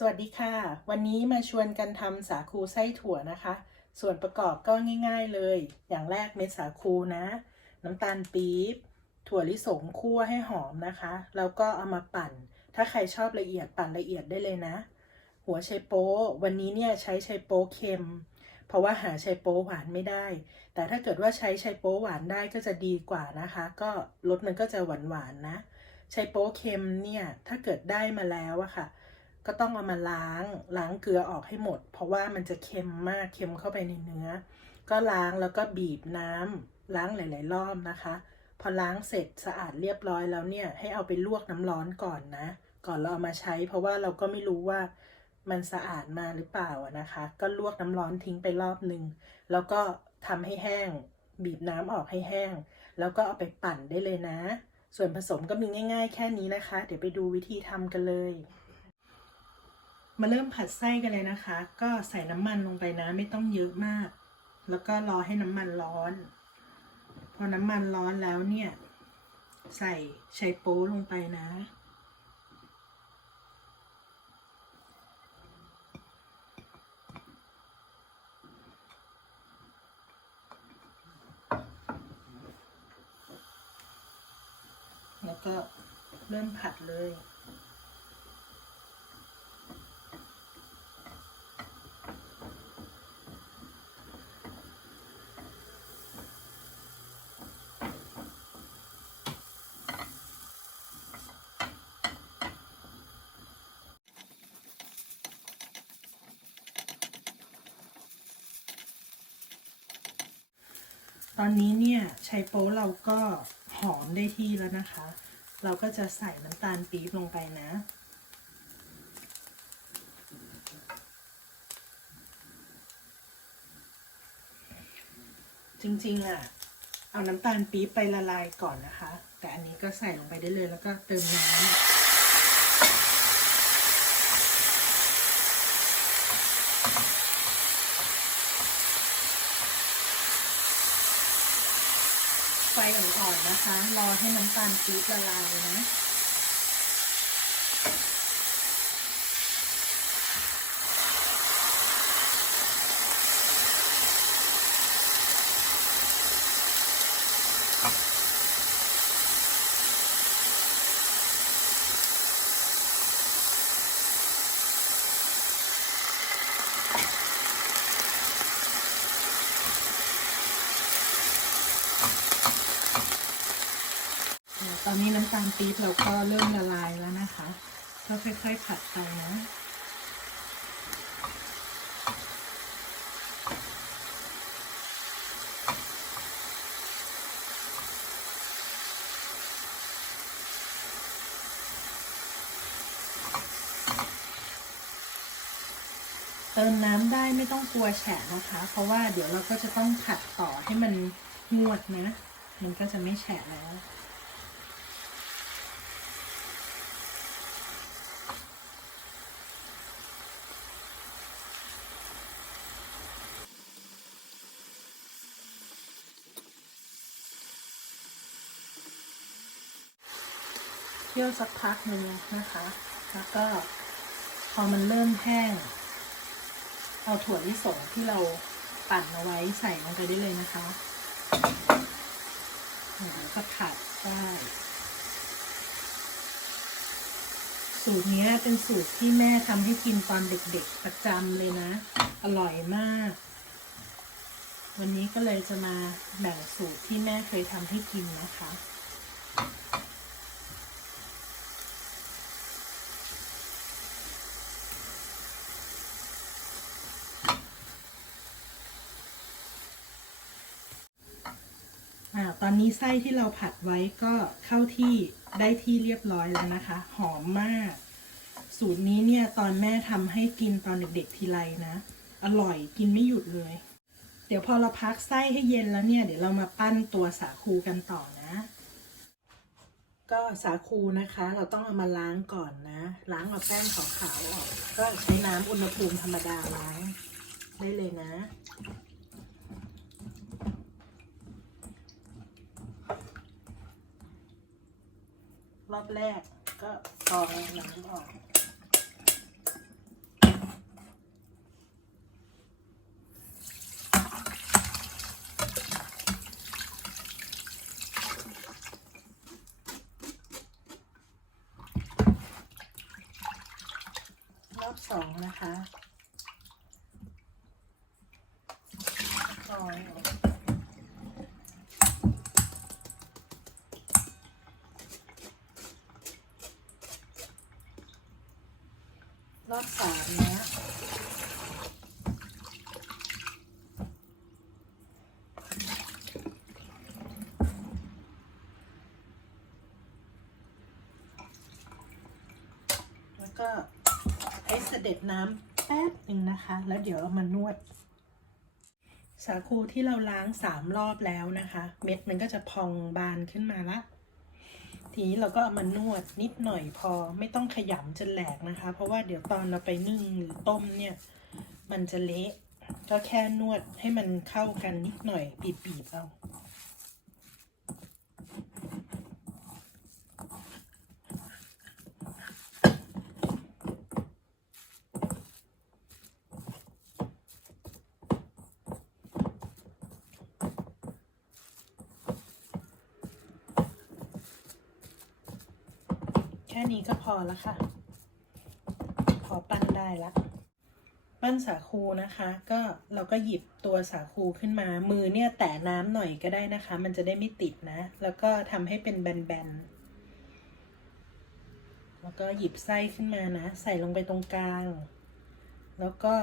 สวัสดีค่ะ วันนี้มาชวนกันทำสาคูไส้ถั่วนะคะ ส่วนประกอบก็ง่าย ๆเลย อย่างแรกเม็ดสาคูนะ น้ำตาลปี๊บ ถั่วลิสงคั่วให้หอมนะคะ แล้วก็เอามาปั่น ถ้าใครชอบละเอียดปั่นละเอียดได้เลยนะ หัวไชโป๊วันนี้เนี่ยใช้ไชโป๊เค็ม เพราะว่าหาไชโป๊หวานไม่ได้ แต่ถ้าเกิดว่าใช้ไชโป๊หวานได้ก็จะดีกว่านะคะ ก็รสมันก็จะหวานๆนะไชโป๊เค็มเนี่ยถ้าเกิดได้มาแล้วอะค่ะ ก็ต้องเอามาล้างล้างเกลือออกให้หมด เพราะว่ามันจะเค็มมากเค็มเข้าไปในเนื้อ ก็ล้างแล้วก็บีบน้ำล้างหลาย ๆ รอบนะคะ พอล้างเสร็จสะอาดเรียบร้อยแล้วเนี่ยให้เอาไปลวกน้ำร้อนก่อนนะ ก่อนเราเอามาใช้ เพราะว่าเราก็ไม่รู้ว่ามันสะอาดมาหรือเปล่านะคะ ก็ลวกน้ำร้อนทิ้งไปรอบหนึ่งแล้วก็ทำให้แห้ง บีบน้ำออกให้แห้ง แล้วก็เอาไปปั่นได้เลยนะ ส่วนผสมก็มีง่าย ๆ แค่นี้นะคะ เดี๋ยวไปดูวิธีทำกันเลย มาเริ่มผัดไส้กันเลยนะคะ ก็ใส่น้ำมันลงไปนะ ไม่ต้องเยอะมาก แล้วก็รอให้น้ำมันร้อน พอน้ำมันร้อนแล้วเนี่ย ใส่ไชโป๊ลงไปนะ แล้วก็เริ่มผัดเลย ตอนนี้เนี่ยไชโป๊เราก็หอมได้ที่แล้วนะคะ เราก็จะใส่น้ำตาลปี๊บลงไปนะ จริงๆอะ เอาน้ำตาลปี๊บไปละลายก่อนนะคะ แต่อันนี้ก็ใส่ลงไปได้เลยแล้วก็เติมน้ำ ไฟอ่อ นะคะ รอให้น้ำตาลปี๊บละลายนะาลปี๊บเราก็เริ่มละลายแล้วนะคะก็ค่อยๆผัดไปนะเติมน้ำได้ไม่ต้องกลัวแฉะนะคะ เพราะว่าเดี๋ยวเราก็จะต้องผัดต่อให้มันงวดนะ มันก็จะไม่แฉะแล้ว คี่ยวสักพักหนึ่งนะคะ แล้วก็พอมันเริ่มแห้ง เอาถั่วลิสงที่เราปั่นเอาไว้ใส่ลงไปได้เลยนะคะแล้วก็ผัดได้สูตรนี้เป็นสูตรที่แม่ทำให้กินตอนเด็กๆประจำเลยนะ อร่อยมาก วันนี้ก็เลยจะมาแบ่งสูตรที่แม่เคยทำให้กินนะคะ อนนี้ไส้ที่เราผัดไว้ก็เข้าที่ได้ที่เรียบร้อยแล้วนะคะ หอมมาก สูตรนี้เนี่ยตอนแม่ทำให้กินตอนเด็กๆทีไรนะ อร่อยกินไม่หยุดเลย เดี๋ยวพอเราพักไส้ให้เย็นแล้วเนี่ย เดี๋ยวเรามาปั้นตัวสาคูกันต่อนะ ก็สาคูนะคะ เราต้องเอามาล้างก่อนนะ ล้างเอาแป้งขาวๆออก ก็ใช้น้ำอุณหภูมิธรรมดาล้างได้เลยนะ รอบแรกก็ซองน้ำออก สองนะคะร้อยรอบสามนะ แล้วก็ เด็จน้ำแป๊บหนึ่งนะคะ แล้วเดี๋ยวเอามานวด สาคูที่เราล้างสามรอบแล้วนะคะ เม็ดมันก็จะพองบานขึ้นมาละทีนี้เราก็เอามานวดนิดหน่อยพอไม่ต้องขยำจนแหลกนะคะ เพราะว่าเดี๋ยวตอนเราไปนึ่งหรือต้มเนี่ย มันจะเละก็แค่นวดให้มันเข้ากันนิดหน่อยบีบๆเอา ค่นี้ก็พอแล้วค่ะ พอปั้นได้ละ ปั้นสาคูนะคะ ก็เราก็หยิบตัวสาคูขึ้นมา มือเนี่ยแตะน้ำหน่อยก็ได้นะคะ มันจะได้ไม่ติดนะ แล้วก็ทำให้เป็นแบนๆ แล้วก็หยิบไส้ขึ้นมานะ ใส่ลงไปตรงกลาง แล้วก็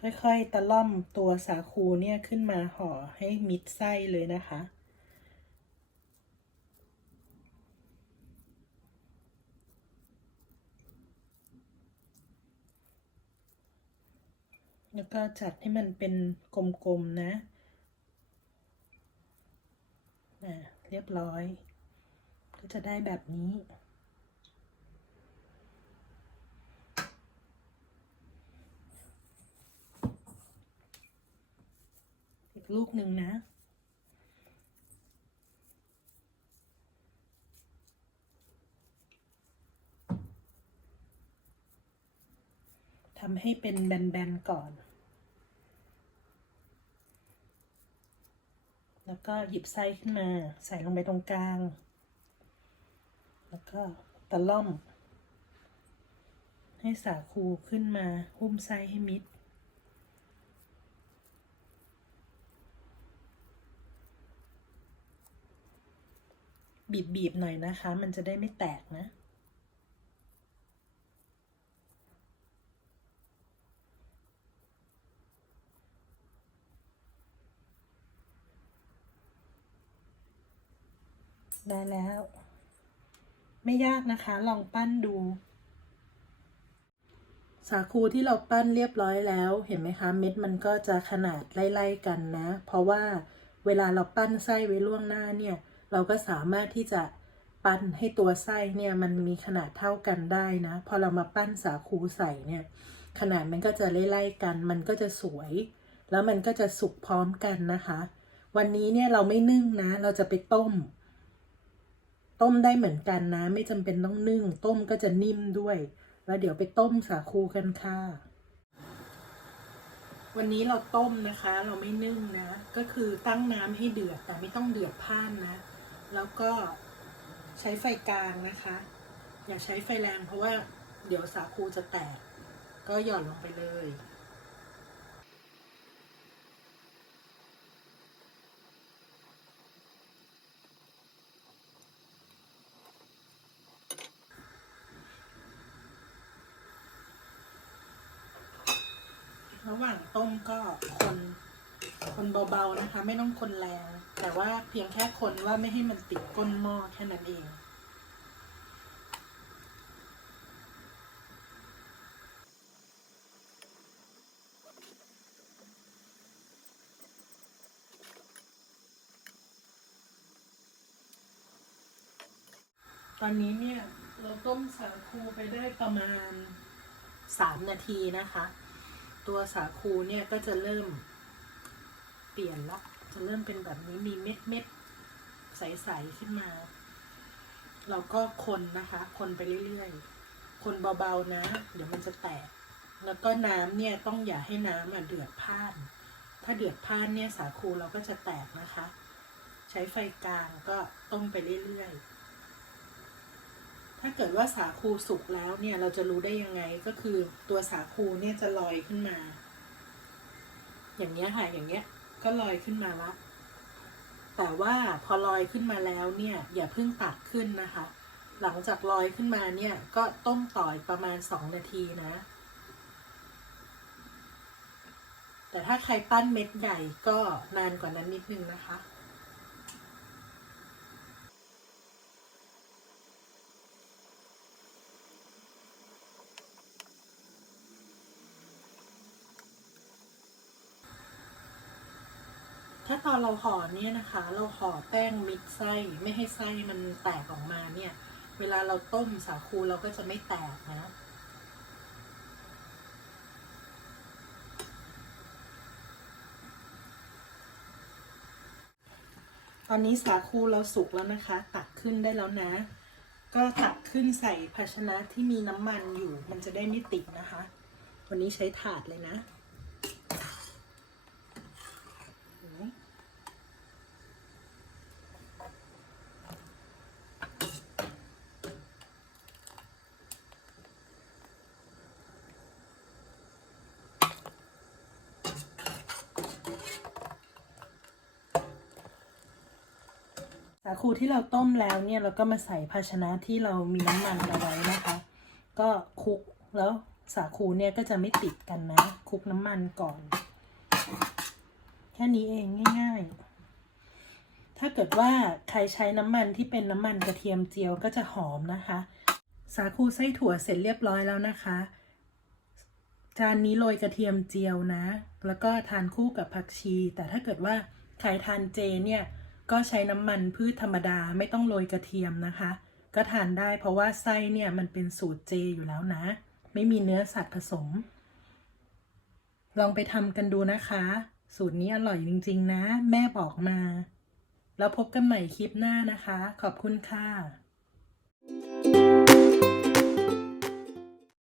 ค่อยๆ ตะล่อมตัวสาคูเนี่ยขึ้นมาห่อให้มิดไส้เลยนะคะ แล้วก็จัดให้มันเป็นกลมๆนะอะเรียบร้อย ก็จะได้แบบนี้อีกลูกหนึ่งนะ ทำให้เป็นแบนๆก่อน แล้วก็หยิบไส้ขึ้นมา ใส่ลงไปตรงกลาง แล้วก็ตะล่อม ให้สาคูขึ้นมาหุ้มไส้ให้มิดบีบๆหน่อยนะคะ มันจะได้ไม่แตกนะ ได้แล้ว ไม่ยากนะคะ ลองปั้นดู สาคูที่เราปั้นเรียบร้อยแล้ว เห็นไหมคะ เม็ดมันก็จะขนาดไล่ๆกันนะ เพราะว่าเวลาเราปั้นไส้ไว้ล่วงหน้าเนี่ย เราก็สามารถที่จะปั้นให้ตัวไส้เนี่ยมันมีขนาดเท่ากันได้นะ พอเรามาปั้นสาคูใส่เนี่ย ขนาดมันก็จะไล่ๆกัน มันก็จะสวย แล้วมันก็จะสุกพร้อมกันนะคะ วันนี้เนี่ยเราไม่นึ่งนะ เราจะไปต้ม ต้มได้เหมือนกันนะ ไม่จำเป็นต้องนึ่ง ต้มก็จะนิ่มด้วย แล้วเดี๋ยวไปต้มสาคูกันค่ะ วันนี้เราต้มนะคะ เราไม่นึ่งนะ ก็คือตั้งน้ำให้เดือดแต่ไม่ต้องเดือดพ่านนะ แล้วก็ใช้ไฟกลางนะคะ อย่าใช้ไฟแรงเพราะว่าเดี๋ยวสาคูจะแตก ก็หย่อนลงไปเลย ระหว่างต้มก็คนคนเบาๆนะคะ ไม่ต้องคนแรงแต่ว่าเพียงแค่คนว่าไม่ให้มันติดก้นหม้อแค่นั้นเองตอนนี้เนี่ยเราต้มสาคูไปได้ประมาณสามนาทีนะคะ ตัวสาคูเนี่ยก็จะเริ่มเปลี่ยนละจะเริ่มเป็นแบบนี้มีเม็ดเม็ดใสๆขึ้นมา เราก็คนนะคะ คนไปเรื่อยๆ คนเบาๆนะ เดี๋ยวมันจะแตก แล้วก็น้ำเนี่ยต้องอย่าให้น้ำอะเดือดพล่าน ถ้าเดือดพล่านเนี่ยสาคูเราก็จะแตกนะคะ ใช้ไฟกลางก็ต้มไปเรื่อยๆ ถ้าเกิดว่าสาคูสุกแล้วเนี่ยเราจะรู้ได้ยังไงก็คือตัวสาคูเนี่ยจะลอยขึ้นมา อย่างเงี้ยค่ะอย่างเงี้ยก็ลอยขึ้นมาละแต่ว่าพอลอยขึ้นมาแล้วเนี่ยอย่าเพิ่งตักขึ้นนะคะ หลังจากลอยขึ้นมาเนี่ยก็ต้มต่อยประมาณสองนาทีนะ แต่ถ้าใครปั้นเม็ดใหญ่ก็นานกว่านั้นนิดนึงนะคะ อนเราห่อเนี่ยนะคะ เราห่อแป้งมิดไส้ไม่ให้ไส้มันแตกออกมาเนี่ย เวลาเราต้มสาคูเราก็จะไม่แตกนะตอนนี้สาคูเราสุกแล้วนะคะ ตักขึ้นได้แล้วนะ ก็ตักขึ้นใส่ภาชนะที่มีน้ำมันอยู่ มันจะได้ไม่ติดนะคะ วันนี้ใช้ถาดเลยนะ สาคูที่เราต้มแล้วเนี่ยเราก็มาใส่ภาชนะที่เรามีน้ำมันเอาไว้นะคะ ก็คลุกแล้วสาคูเนี่ยก็จะไม่ติดกันนะคลุกน้ำมันก่อน แค่นี้เองง่ายๆ ถ้าเกิดว่าใครใช้น้ำมันที่เป็นน้ำมันกระเทียมเจียวก็จะหอมนะคะ สาคูไส้ถั่วเสร็จเรียบร้อยแล้วนะคะ จานนี้โรยกระเทียมเจียวนะ แล้วก็ทานคู่กับผักชี แต่ถ้าเกิดว่าใครทานเจเนี่ย ก็ใช้น้ำมันพืชธรรมดาไม่ต้องโรยกระเทียมนะคะ ก็ทานได้เพราะว่าไส้เนี่ยมันเป็นสูตรเจอยู่แล้วนะ ไม่มีเนื้อสัตว์ผสม ลองไปทำกันดูนะคะ สูตรนี้อร่อยจริงๆนะ แม่บอกมา แล้วพบกันใหม่คลิปหน้านะคะ ขอบคุณค่ะ